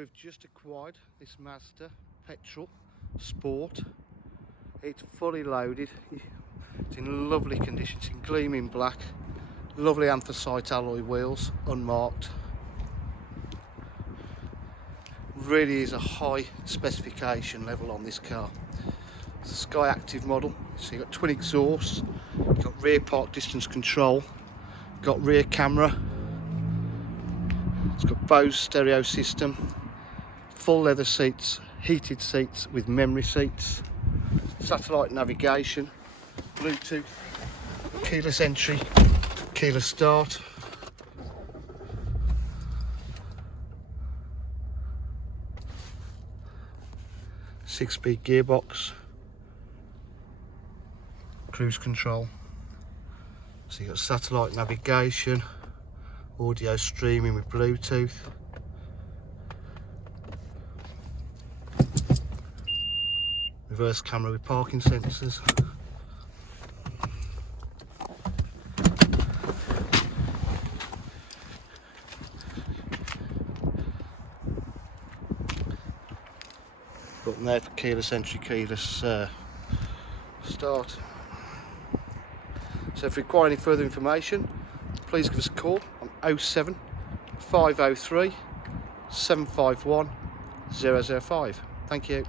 We've just acquired this Mazda petrol sport. It's fully loaded. It's in lovely condition. It's in gleaming black. Lovely anthracite alloy wheels, unmarked. Really is a high specification level on this car. It's a SKYACTIV model. So you've got twin exhausts, you've got rear park distance control, you've got rear camera. It's got Bose stereo system, full leather seats, heated seats with memory seats, satellite navigation, Bluetooth, keyless entry, keyless start. Six-speed gearbox, cruise control. So you've got satellite navigation, audio streaming with Bluetooth. Reverse camera with parking sensors. Button there for keyless entry, keyless start. So if you require any further information, please give us a call on 07 503 751 005. Thank you.